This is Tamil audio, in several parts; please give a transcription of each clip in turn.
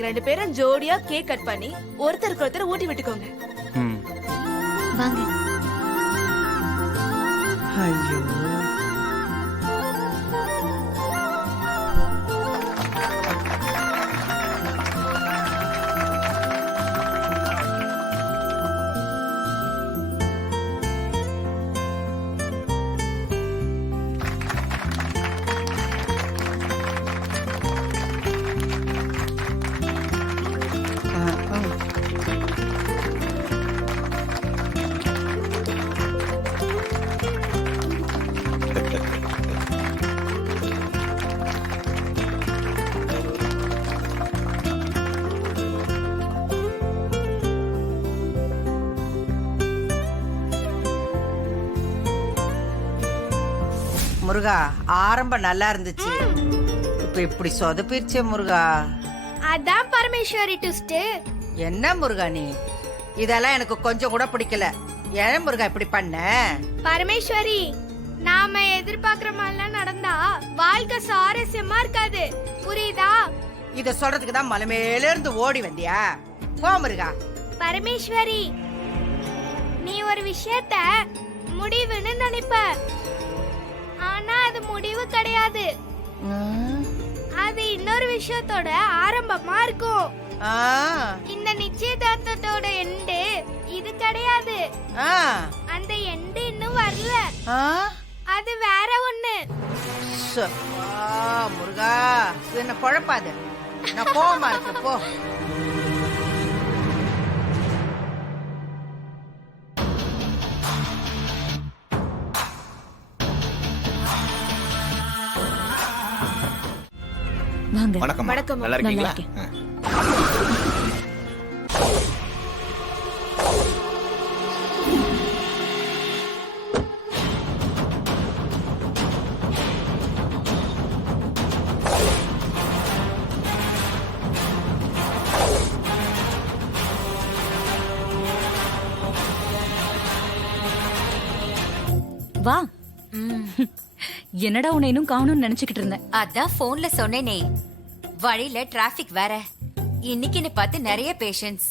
நீங்க 2 பேரும் ஜோடியா கேக் கட் பண்ணி ஒருத்தருக்கு ஒருத்தர் ஊட்டி விட்டுக்கோங்க. வாங்க. ஐயோ முருகா, ஆரம்பம் நல்லா இருந்துச்சு, இப்ப இப்படி சொதப்பிருச்சே முருகா. அதான் பரமேஸ்வரி ட்விஸ்ட். என்ன முருகா நீ, இதெல்லாம் எனக்கு கொஞ்சம் கூட பிடிக்கல. ஏன் முருகா இப்படி பண்ண? பரமேஸ்வரி, நாம எதிர்பார்க்கிற மாதிரிலாம் நடந்தா வாழ்க்கை சுவாரஸ்யமா இருக்காது, புரியுதா? இத சொல்றதுக்கு தான் மலை மேல இருந்து ஓடி வந்தியா? போ முருகா. பரமேஸ்வரி, நீ ஒரு விஷயத்த முடிவுன்னு நினைப்ப, ஆனா அது முடிவு கிடையாது. அது இன்னொரு விஷயத்தோட ஆரம்பமா இருக்கும். இந்த நிச்சயதார்த்தத்தோட எண்டு இது கிடையாது. அந்த எண்டு இன்னும் வரல, அது வேற ஒண்ணு. முருகா, என்ன குழப்பாது, நான் கோவமா இருக்கு. போ. வணக்கம். வணக்கம். நல்லா இருக்கீங்களா? வா. என்னடா உன்னை இன்னும் காணும்னு நினைச்சுக்கிட்டு இருந்தேன். அதான் போன்ல சொன்னேனே, வழியில டிராபிக் வேற, இன்னைக்குன்னு பார்த்து நிறைய பேஷண்ட்ஸ்,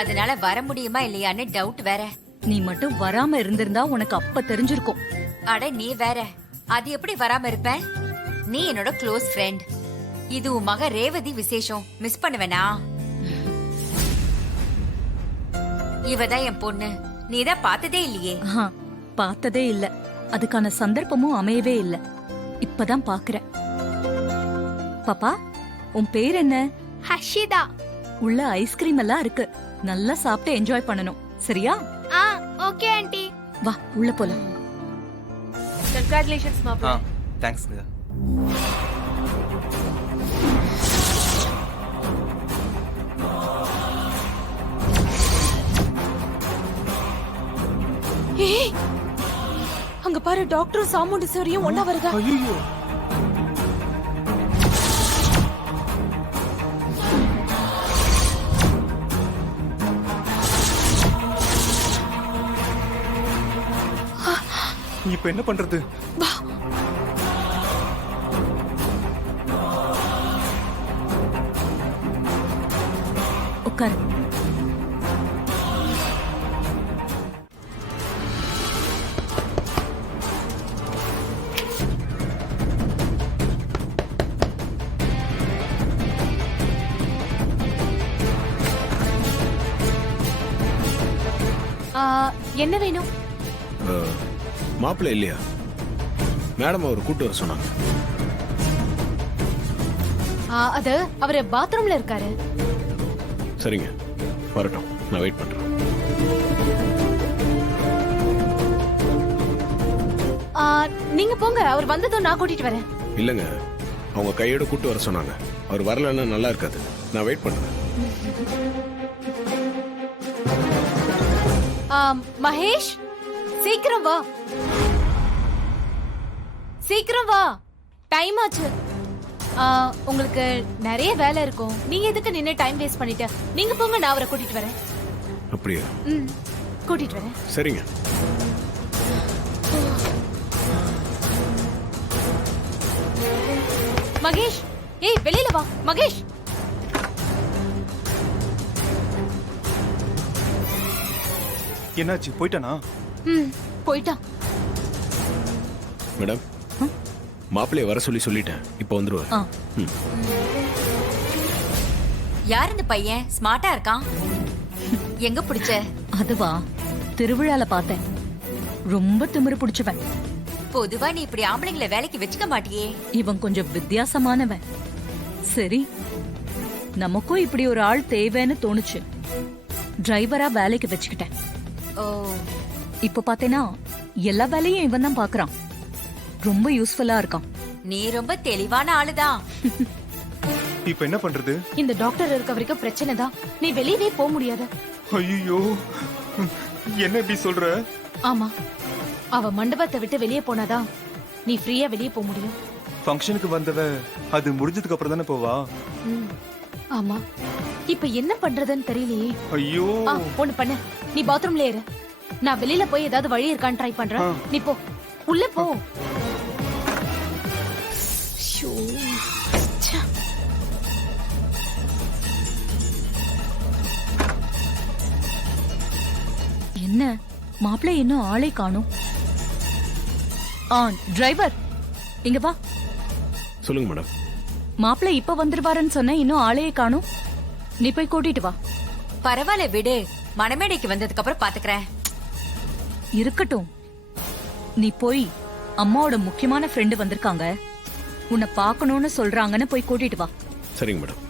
அதனால வர முடியுமா இல்லையான்னு டவுட் வேற. நீ மட்டும் வராம இருந்திருந்தா உனக்கு அப்ப தெரிஞ்சிருக்கும். அட நீ வேற, அது எப்படி வராம இருப்பேன்? நீ என்னோட க்ளோஸ் ஃப்ரெண்ட். இது உன் மக ரேவதி விசேஷம், மிஸ் பண்ணுவேனா? இவதான் என் பொண்ணு, நீதான் பார்த்ததே இல்லையே. பார்த்ததே இல்ல, அதுக்கான சந்தர்ப்பமும் அமையவே இல்ல, இப்பதான் பாக்குறேன். பாப்பா, உன் பேர் என்ன? ஹர்ஷிதா. உள்ள ஐஸ்கிரீம் எல்லாம் இருக்கு, நல்லா சாப்பிட்டு என்ஜாய் பண்ணணும், சரியா? Okay aunty. வா, உள்ள போலாம். கங்க்ராச்சுலேஷன்ஸ் மாப்ள. தேங்க்ஸ். அங்க பாரு, டாக்டரும் சாமுண்டி சாரியும் ஒண்ணா வருதா? ஐயோ, இப்ப என்ன பண்றது? உட்காரு. என்ன வேணும்? மாப்பிள்ள இல்லையா மேடம்? அவர் கூட்டு வர சொன்னாங்க. அது அவரு பாத்ரூம்ல இருக்காரு. சரிங்க, வரட்டும், நான் வெயிட் பண்றேன். நீங்க போங்க, அவர் வந்ததும் நான் கூட்டிட்டு வரேன். இல்லங்க, அவங்க கையோட கூட்டு வர சொன்னாங்க. அவர் வரலன்னா நல்லா இருக்காது, நான் வெயிட் பண்றேன். மகேஷ், சீக்கிரம் வா, சீக்கிரம் வா, டைம் ஆச்சு. உங்களுக்கு நிறைய வேலை இருக்கும், நீங்க எதுக்கு நின்னு டைம் வேஸ்ட் பண்ணிட்டு? நீங்க போங்க, நான் அவரை கூட்டிட்டு வரேன். அப்படியா? கூட்டிட்டு வரேன். சரிங்க. மகேஷ், ஏய் வெளியில வா. மகேஷ், என்னாச்சு போயிட்டானா? ம் போயிட்டான். மேடம் மாப்பிள்ளைய வர சொல்லிட்டேன். இப்போ வந்துருவார். ஆ. யார் இந்த பையன் ஸ்மார்ட்டா இருக்கான்? எங்க பிடிச்ச? அதுவா, திருவிழால பார்த்தேன். ரொம்ப திமிரு பிடிச்சவன். பொதுவா நீ இப்படி ஆம்பளைங்களை வேலைக்கு வச்சுக்க மாட்டியே. இவன் கொஞ்சம் வித்தியாசமானவன். சரி, நமக்கும் இப்படி ஒரு ஆள் தேவைன்னு தோணுச்சு. டிரைவரா வேலைக்கு வச்சுக்கிட்டேன். ஓ, இப்ப பாத்தேனா எல்லா வேலையும் இவன் தான் பாக்குறான். ரொம்ப யூஸ்ஃபுல்லா இருக்கான். நீ ரொம்ப தெளிவான ஆளுதான். இப்ப என்ன பண்றது? இந்த டாக்டர் இருக்க வரைக்கும் பிரச்சனை தான். நீ வெளியவே போக முடியாது. ஐயோ, என்ன இப்படி சொல்ற? ஆமா, அவ மண்டபத்தை விட்டு வெளியே போனாதான் நீ ஃப்ரீயா வெளியே போக முடியும். ஃபங்க்ஷனுக்கு வந்தவ அது முடிஞ்சதுக்கு அப்புறம் தானே போவா? ம், ஆமா. இப்ப என்ன பண்றதுன்னு தெரியலையே. ஐயோ, ஒண்ணு பண்ணு, நீ பாத்ரூம்ல இரு. நான் வெளியில போய் ஏதாவது வழி இருக்கான்னு ட்ரை பண்றேன். நீ போ, உள்ள போ. ஷோ, ச்சே. என்ன மாப்பிள்ளை இன்னும் ஆளை காணும். டிரைவர் இங்க வா. சொல்லுங்க மேடம். மாப்பிள்ளை இப்ப வந்துருவாருன்னு சொன்ன, இன்னும் ஆளையே காணும். நீ போய் கூட்டிட்டு வா. பரவாயில்ல விடு, மணமேடைக்கு வந்ததுக்கு அப்புறம் பாத்துக்கிறேன். இருக்கட்டும், நீ போய் அம்மாவோட முக்கியமான ஃப்ரெண்டு வந்திருக்காங்க, உன்னை பார்க்கணும்னு சொல்றாங்கன்னு போய் கூட்டிட்டு வா. சரிங்க மேடம்.